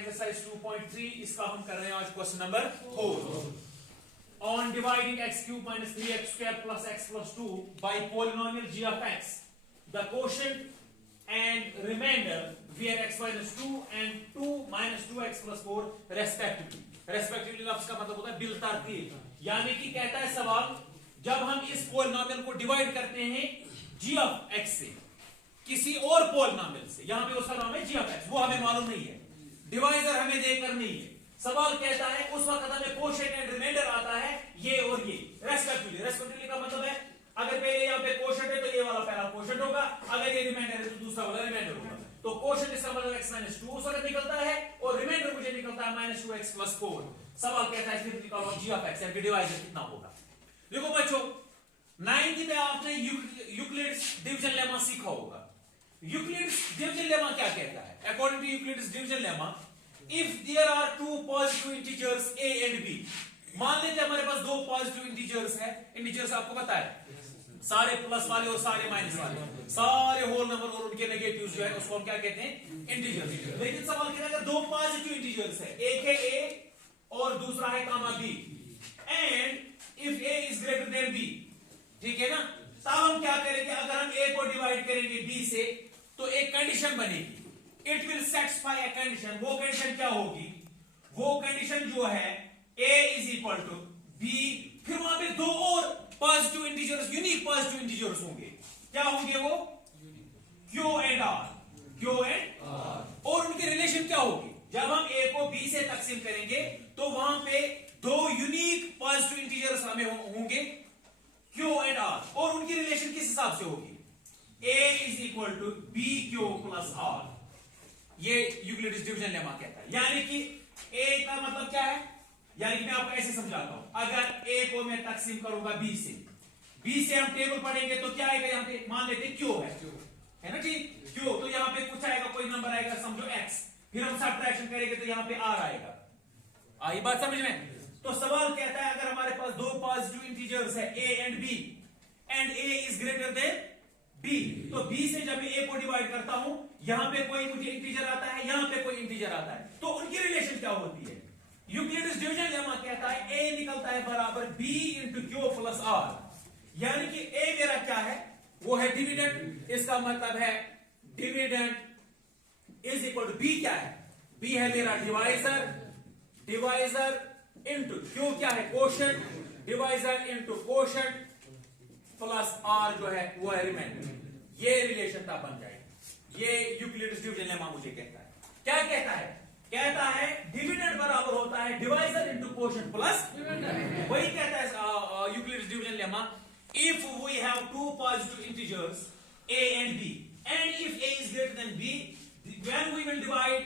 Exercise 2.3, इसका हम कर रहे हैं आज question number 4 on dividing x cube minus 3x square plus x plus 2 by polynomial g of x, the quotient and remainder where x minus 2 and 2 minus 2x plus 4 respectively का मतलब होता है बिल तरतीब, यानी कि कहता है सवाल जब हम इस पोलिनोमियल को डिवाइड करते हैं g of x से किसी और पोलिनोमियल से, यहां पे उसका नाम है g of x, वो हमें मालूम नहीं है, डिवाइजर हमें देकर नहीं है, सवाल कहता है उस वक्त हमें कोशेंट एंड रिमाइंडर आता है ये और ये रेस्पेक्टिवली का मतलब है अगर पहले यहाँ पे कोशेंट है तो ये वाला पहला कोशेंट होगा, अगर ये रिमाइंडर है तो दूसरा वाला रिमाइंडर होगा। तो कोशेंट इसका मतलब x - 2 उस वक्त निकलता है और रिमाइंडर मुझे निकलता है -2x + 4। सवाल कहता है फिर निकालो g of x, यानी डिवाइजर कितना होगा। देखो बच्चों 9th में आपने यूक्लिड्स डिवीजन लेमा सीखा होगा। यूक्लिड्स डिवीजन लेमा क्या कहता है? According to Euclid's division lemma, if there are two positive integers a and b, मान लेते हमारे पास दो पॉजिटिव इंटीजर्स है, इंटीजर्स आपको पता है सारे प्लस वाले और सारे माइनस वाले, सारे होल नंबर और उनके नेगेटिव्स जो है उसको हम क्या कहते हैं? इंटीजर्स। लेकिन सवाल कहता है अगर दो पॉजिटिव इंटीजर्स है, एक है a और दूसरा है कामा b, and if a is greater than b, ठीक है ना, तब हम क्या करेंगे? अगर हम a को डिवाइड करेंगे b से तो एक कंडीशन बनेगी, it will satisfy a condition. वो कंडीशन क्या होगी? वो कंडीशन जो है a is equal to b, फिर वहां पे दो और positive integers, unique positive integers होंगे। क्या होंगे वो? q एंड r, और उनकी रिलेशन क्या होगी? जब हम a को b से तकसीम करेंगे तो वहां पे दो यूनिक पॉजिटिव इंटीजर्स हमें होंगे q एंड r, और उनकी रिलेशन किस हिसाब से होगी? a is equal to bq plus r। ये यूक्लिड्स डिवीजन लेमा कहता है, यानी कि a का मतलब क्या है? यानी कि मैं आपको ऐसे समझाता हूं, अगर a को मैं तकसीम करूंगा b से हम टेबल पढ़ेंगे तो क्या आएगा? यहाँ पे मान लेते q है ना जी, q, तो यहाँ पे कुछ आएगा, कोई नंबर आएगा समझो x, फिर हम सब्ट्रैक्शन करेंगे तो यहाँ पे r आएगा। आई बात समझ में? तो सवाल कहता है अगर हमारे पास दो पॉजिटिव इंटीजर्स है a and b, and a is greater than b, तो b से जब मैं a को डिवाइड करता हूं, यहां पे कोई मुझे इंटीजर आता है, यहां पे कोई इंटीजर आता है, तो उनकी रिलेशन क्या होती है? यूक्लिड्स डिवीजन लेमा कहता है a निकलता है बराबर b into q plus r, यानी कि a मेरा क्या है? वो है डिविडेंड, इसका मतलब है dividend is equal to b क्या है? b है मेरा डिवाइजर इंटू q क्या है? Quotient, divisor into quotient plus r जो है वो है रिमाइंडर। ये रिलेशन तब बन जाएगी। ये यूक्लिड्स डिवीजन लेमा मुझे कहता है। क्या कहता है? कहता है डिविडेंड बराबर होता है divisor into quotient plus remainder. वही कहता है Euclid's division lemma, if we have two positive integers a and b, and if a is greater than b, when we will divide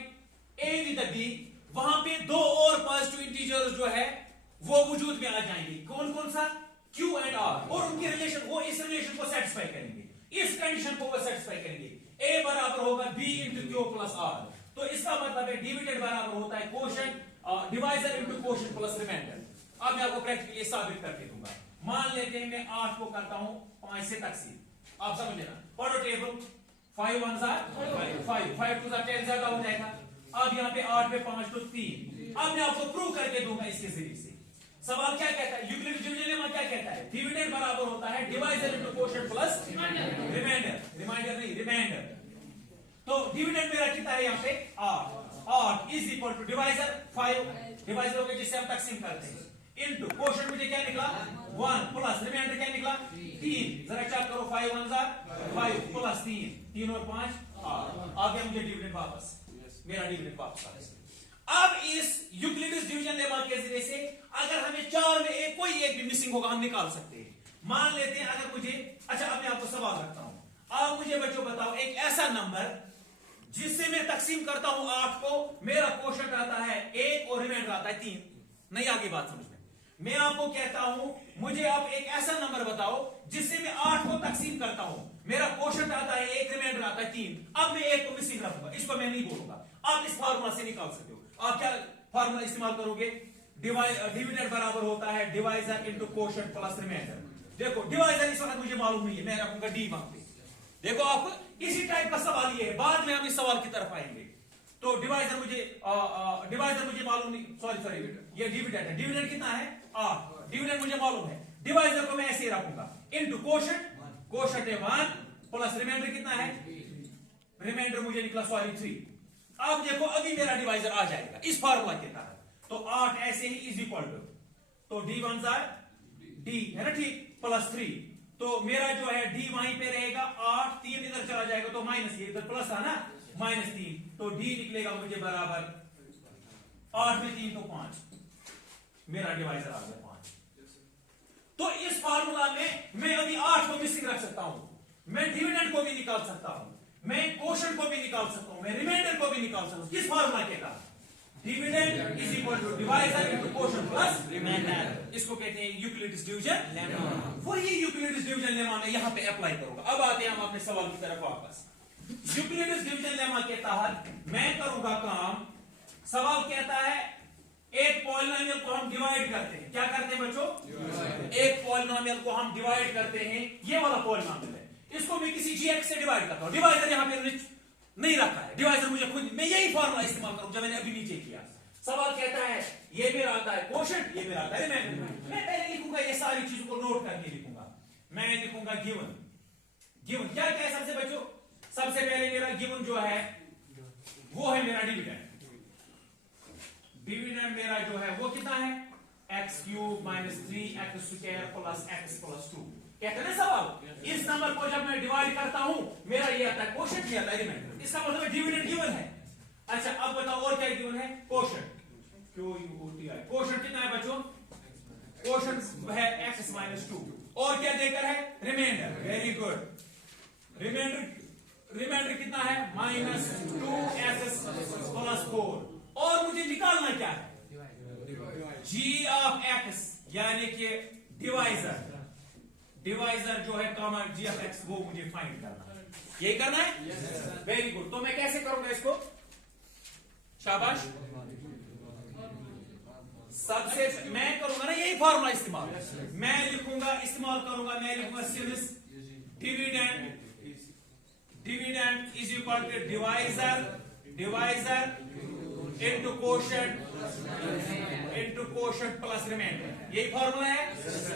a with the b, वहां पे दो और positive integers जो है वो वजूद में आ जाएंगे। कौन कौन सा? q एंड r, और उनकी रिलेशन, वो इस रिलेशन को सेटिस्फाई करेंगे, इस कंडीशन को वो सेटिस्फाई करेंगे। a बराबर होगा b into q plus r, तो इसका मतलब है डिविडेंड बराबर होता है quotient, divisor into quotient plus remainder. अब मैं आपको प्रैक्टिकली साबित करके दूंगा। मान लेते हैं मैं 8 को करता हूं 5 से तकसीम, आप समझ लेना, पढ़ो टेबल, 5 1 5 2 10 ज्यादा हो जाएगा। अब यहाँ पे 8 पे 5 तो 3। अब मैं आपको प्रूव करके दूंगा इसके जरिए से। सवाल क्या कहता है? यूक्लिड्स डिवीजन लेमा क्या कहता है? डिविडेंड बराबर होता है divisor into quotient plus remainder. तो डिविडेंड मेरा कितना है यहाँ पे? 8 is equal to divisor 5, divisor हो गया जिससे हम तकसीम करते हैं, इनटू कोशेंट मुझे क्या निकला? 1 प्लस रिमाइंडर क्या निकला? 3। जरा चेक करो, 5 1 5 प्लस 3 और 5 8। आ गया मुझे डिविडेंड वापस, मेरा डिविडेंड वापस आ गया। अब इस यूक्लिड्स डिवीजन लेमा के जरिए से अगर हमें 4 में एक कोई एक भी मिसिंग होगा हम निकाल सकते हैं। मान लेते हैं अगर मुझे, अच्छा अब मैं आपको सवाल रखता हूं, आप मुझे बच्चों बताओ एक ऐसा नंबर जिससे मैं तकसीम करता हूं 8 को, मेरा कोशेंट आता है 1 और रिमाइंडर आता है 3। नहीं आगे बात समझ में? मैं आपको कहता हूं मुझे आप एक ऐसा नंबर बताओ जिससे मैं 8 को तकसीम करता हूं, मेरा कोशेंट आता है 1, रिमाइंडर आता है 3। अब मैं 1 को मिसिंग रखूंगा, इसको मैं नहीं बोलूंगा, आप इस फार्मूला से निकाल सकते हो। आप क्या फार्मूला इस्तेमाल करोगे? डिविडेंड बराबर होता है divisor into quotient plus remainder. देखो डिवाइजर इस वक्त मुझे मालूम नहीं है, मैं रखूंगा d वहां पे। देखो आप इसी टाइप का सवाल ये है, बाद में हम इस सवाल की तरफ आएंगे। तो डिवाइजर मुझे मालूम नहीं, सॉरी ये डिविडेंड है। डिविडेंड कितना है 8, डिविडेंड मुझे मालूम है। डिवाइजर को मैं ऐसे ही रखूंगा इनटू कोशेंट, कोशेंट है 1 प्लस रिमाइंडर कितना है, रिमाइंडर मुझे निकला 3। अब देखो अभी मेरा डिवाइजर आ जाएगा इस फार्मूला के तहत, तो 8 ऐसे ही इज इक्वल टू, तो डी 1 डी है ना, ठीक, प्लस 3, तो मेरा जो है डी वहीं पे रहेगा 8, 3 इधर चला जाएगा तो माइनस, ये इधर प्लस था ना, -3, तो डी निकलेगा मुझे बराबर 8 में 3 तो 5, मेरा डिवाइजर आ गया 5। तो इस फार्मूला में मैं अभी 8 को मिसिंग रख सकता हूं, मैं डिविडेंड को भी निकाल सकता हूं, मैं कोशेंट को भी निकाल सकता हूं, मैं रिमाइंडर को भी निकाल सकता हूं। किस फार्मूला के का dividend is equal to divisor into quotient plus remainder, इसको कहते हैं यूक्लिडियस डिवीजन लेमा। वही यूक्लिडियस डिवीजन लेमा मैं यहां पे अप्लाई करूंगा। अब आते हैं हम अपने सवाल की तरफ वापस। यूक्लिडियस डिवीजन लेमा के तहत मैं करूंगा काम, सवाल कहता है एक पॉलिनोमियल को हम डिवाइड करते हैं, क्या करते हैं बच्चों, एक पॉलिनोमियल को हम डिवाइड करते हैं, ये वाला पॉलिनोमियल है, इसको मैं किसी gx से डिवाइड करता हूं। डिवाइजर यहां पे नहीं रखा है, डिवाइजर मुझे खुद, मैं यही फार्मूला इस्तेमाल करूं जो मैंने अभी नीचे किया। सवाल कहता है ये मेरा आता है कोशेंट, ये मेरा आता है रिमाइंडर। मैं पहले लिखूंगा ये सारी चीजों को नोट करके लिखूंगा। मैं लिखूंगा गिवन, गिवन क्या क्या है सबसे बच्चों, सबसे पहले मेरा गिवन जो है वो है मेरा डिविडेंड। डिविडेंड मेरा जो है वो कितना है, x³ - 3x² plus x plus 2। कहते हैं ना सवाल, इस नंबर को जब मैं डिवाइड करता हूं मेरा ये आता है कोशेंट, ये आता है रिमाइंडर, इसका मतलब डिविडेंड गिवन है। अच्छा अब बताओ और क्या गिवन है, कोशेंट, QUOTI, कोशेंट कितना है बच्चों, कोशेंट है x - 2, और क्या देकर है, रिमाइंडर, वेरी गुड, रिमाइंडर कितना है -2x प्लस 4, और मुझे निकालना क्या है, g ऑफ x, यानी कि डिवाइजर जो है कॉमन g ऑफ x, वो मुझे फाइंड करना है, यही करना है, वेरी गुड। तो मैं कैसे करूंगा इसको, शाबाश, सबसे मैं करूंगा ना यही फार्मूला इस्तेमाल, मैं इस्तेमाल करूंगा since dividend is equal to divisor into quotient plus remainder, यही फॉर्मूला है,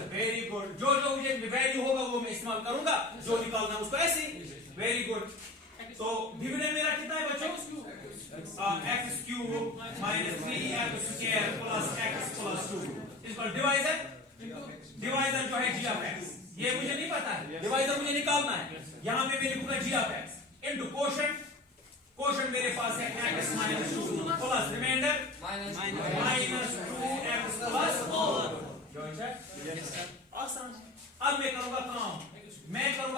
वेरी गुड। जो मुझे वैल्यू होगा वो मैं इस्तेमाल करूंगा, जो निकालना उसको ऐसे, वेरी गुड। तो डिविडेंड मेरा कितना है बच्चों, x³ - 3x² plus x plus 2, इसको डिवाइजर जो है g ऑफ x, ये मुझे नहीं पता है, डिवाइजर मुझे निकालना है, यहां पे मैं लिखूंगा g of x into quotient मेरे पास है x - 2 plus remainder -2x plus 4। आसान। अब मैं करूंगा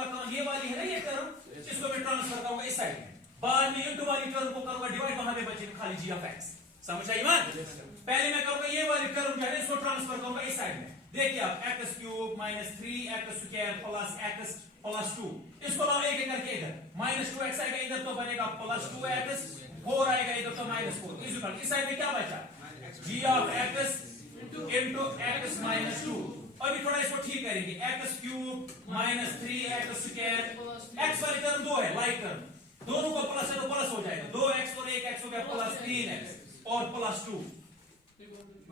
काम, ये वाली है ना ये टर्म, इसको मैं ट्रांसफर करूंगा इस साइड में, बाद में इनटू वाली टर्म को करूंगा डिवाइड, वहां पे बचेगा खाली g ऑफ x, समझ आई बात। पहले मैं करूंगा ये वाली टर्म जो है इसको ट्रांसफर करूंगा इस साइड में, देखिए आप x³ - 3x² plus x plus 2, इसको लाओ एक करके इधर, -2x आएगा इधर तो बनेगा +2x, 4 आएगा इधर तो -4, इस साइड में क्या बचा, g of x into x - 2। अभी थोड़ा इसको ठीक करेंगे, x³ - 3x², x वाली टर्म 2 है, लाइक टर्म, दोनों को प्लस है तो प्लस हो जाएगा, 2x और 1x हो गया प्लस 3x और प्लस 2,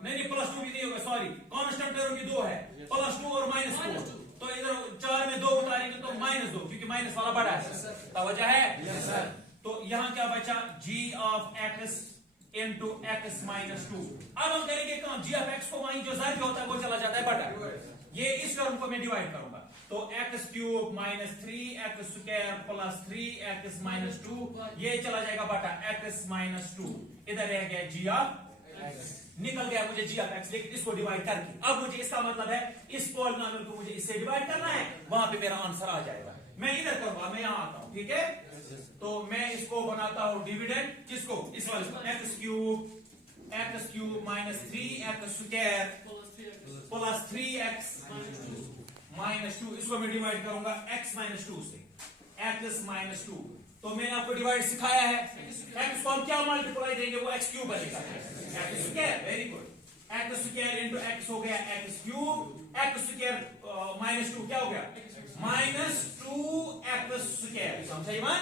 नहीं प्लस 2 भी नहीं होगा, सॉरी कांस्टेंट टर्म भी 2 है, +2 और -4, तो इधर 4 में 2 उतारेंगे तो -2, क्योंकि माइनस वाला बड़ा है, तवज्जो है। तो यहां क्या बचा, g of x into x - 2। अब हम करेंगे काम, g ऑफ x को वहीं जो ज़र्फ होता है वो चला जाता है बटा, ये इस टर्म को मैं डिवाइड करूंगा, तो x³ - 3x² प्लस 3x - 2, ये चला जाएगा बटा x - 2, इधर रह गया g ऑफ x, निकल गया मुझे g ऑफ x, लेकिन इसको डिवाइड करके, अब मुझे इसका मतलब है इस पॉलिनोमियल को मुझे इससे डिवाइड करना है, वहां पे मेरा आंसर आ जाएगा। मैं इधर करूंगा, मैं यहां आता हूं, ठीक है, तो मैं इसको बनाता हूं डिविडेंड, किसको, इस वाले x³ - 3x² प्लस 3x - 2, इसको मैं डिवाइड करूंगा x - 2 से, x - 2, तो मैंने आपको डिवाइड सिखाया है, x को हम क्या मल्टीप्लाई देंगे, वो x³ बनेगा, x², very good, x² into x हो गया x³, x² -2 क्या हो गया, -2x², समझा ये बात,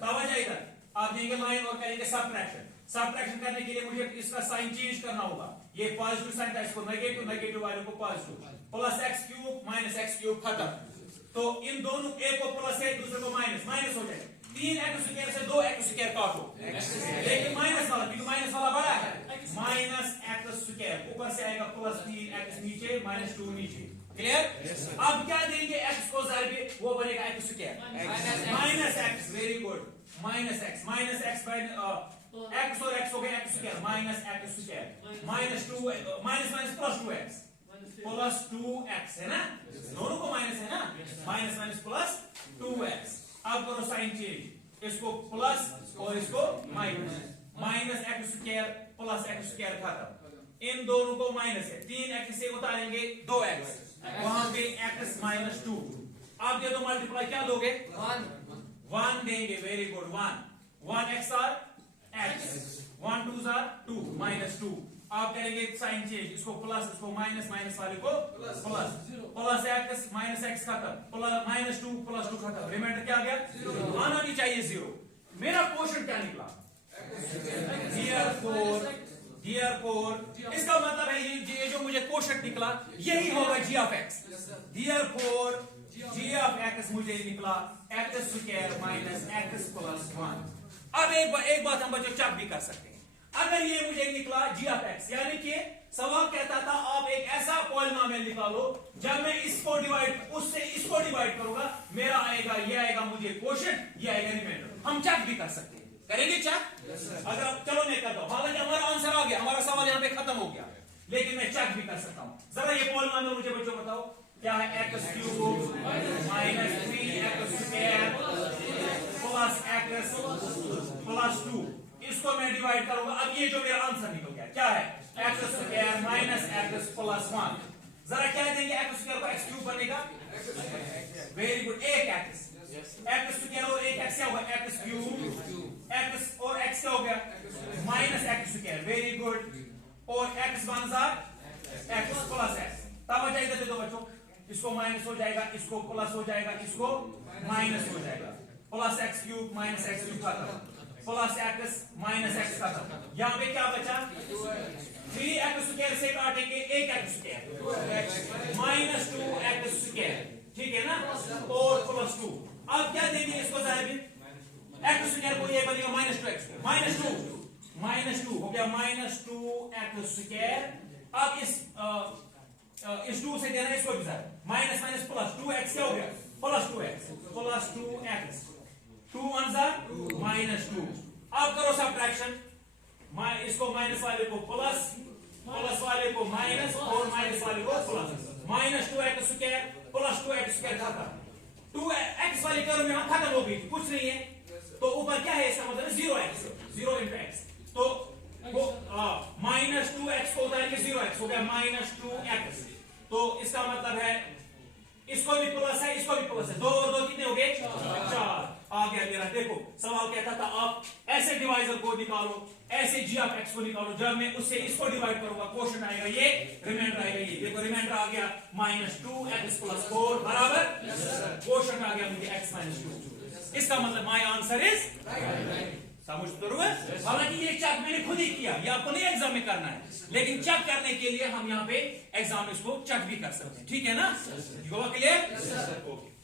तब आ जाएगा, आप देंगे लाइन और करेंगे सबट्रैक्शन, सब्ट्रैक्शन करने के लिए मुझे इसका साइन चेंज करना होगा। ये पॉजिटिव साइन था, इसको नेगेटिव, नेगेटिव वाले को positive, plus x cube minus x cube खत्म। तो इन दोनों, एक को प्लस है दूसरे को माइनस, माइनस हो जाए। 3 एक्स स्क्वायर से 2 एक्स स्क्वायर काटो, लेकिन माइनस वाला, क्योंकि माइनस वाला बड़ा है, माइनस एक्स स्क्वायर, ऊपर से आएगा प्लस 3 एक्स नीचे, माइनस 2 नीचे। क्लियर? अब क्या देंगे एक्स को ज़ाहिर, वो बनेगा x square minus x, very good, minus x by x और एक्स हो गया x square minus x square, minus 2 minus minus plus 2x plus 2x है ना, दोनों को माइनस है ना, माइनस माइनस प्लस 2x। अब करो साइन चेंज, इसको प्लस और इसको minus, minus x square plus x square खत्म, इन दोनों को माइनस है, 3x से उतारेंगे 2x, वहां पे x माइनस 2। अब दे दो मल्टीप्लाई, क्या दोगे? 1 देंगे, very good, 1 x or x, 1 2 or 2 minus 2। आप करेंगे साइन चेंज, इसको प्लस, इसको माइनस, माइनस वाले को plus, plus x minus x खत्म, प्लस माइनस 2 प्लस 2 खत्म, रिमाइंडर क्या आ गया? आना भी चाहिए 0। मेरा क्वोशंट क्या निकला? इसका मतलब है ये जो मुझे क्वोशंट निकला यही होगा g of x। Therefore g of x मुझे निकला x square minus x plus 1। अब एक बात हम बच्चों चेक भी कर सकते हैं, अगर ये मुझे निकला g ऑफ x, यानी कि सवाल कहता था आप एक ऐसा पॉलिनोमियल निकालो जब मैं इसको डिवाइड, उससे इसको डिवाइड करूंगा, मेरा आएगा, ये आएगा मुझे क्वोशंट, ये आएगा रिमाइंडर। हम चेक भी कर सकते हैं, करेंगे चेक? अगर चलो मैं करता हूं, हालांकि हमारा आंसर आ गया, हमारा सवाल यहां पे खत्म हो गया, लेकिन मैं चेक भी कर सकता हूं। जरा ये पॉलिनोमियल मुझे बच्चों बताओ क्या है? X cube minus 3x square plus x plus 2, इसको मैं डिवाइड करूंगा। अब ये जो मेरा आंसर निकल गया क्या है? X square minus x plus 1। जरा क्या देंगे? एक्स स्क्वायर को एक्स क्यूब बनेगा, वेरी गुड, एक एक्स, एक्स स्क्वायर और एक एक्स क्या होगा? एक्स क्यूब, एक्स और एक्स क्या हो गया? Minus x square, very good, और एक्स वन जार एक्स प्लस एक्स। तवज्जो इधर दे दो बच्चों, इसको माइनस हो जाएगा, इसको प्लस हो जाएगा, इसको माइनस हो जाएगा, plus x cube minus x cube खत्म, प्लस एक्स माइनस एक्स खत्म। यहाँ पे क्या बचा? 3x स्क्वायर से काटेंगे एक x square minus 2x square, ठीक है ना, और प्लस 2। अब क्या देंगे इसको? एक्स स्क्वायर को ये बनेगा माइनस 2x, माइनस 2 हो गया माइनस 2x स्क्वायर। अब इस 2 से देना इसको भी माइनस माइनस प्लस 2x क्या हो गया? Plus 2x plus 2x, 2 1 jar minus 2। अब करो सब्ट्रैक्शन, इसको माइनस वाले को प्लस, प्लस वाले को माइनस और माइनस वाले को plus, minus 2x square plus 2x square खत्म। 2x वाली टर्म यहां खत्म हो गई, कुछ नहीं है, तो ऊपर क्या है? इसका मतलब 0x, 0 इंटू एक्स, तो माइनस 2x को उतारेंगे 0x, हो गया माइनस 2x। तो इसका मतलब है इसको भी प्लस है, इसको भी प्लस है, 2 और 2 कितने हो गए? 4 आ गया मेरा। देखो सवाल कहता था आप ऐसे डिवाइजर को निकालो, ऐसे g ऑफ x को निकालो, जब मैं उससे इसको डिवाइड करूंगा क्वोशंट आएगा ये, रिमाइंडर आएगा ये। देखो रिमाइंडर आ गया माइनस 2x प्लस 4 बराबर क्वोशंट आ गया मुझे x माइनस 2। इसका मतलब माय आंसर इज राइट। समझ तो रहे? हालांकि ये चेक मैंने खुद ही किया, ये आपको नहीं एग्जाम में करना है, लेकिन चेक करने के लिए हम यहाँ पे एग्जाम में इसको चेक भी कर सकते हैं, ठीक है ना? क्लियर? ओके।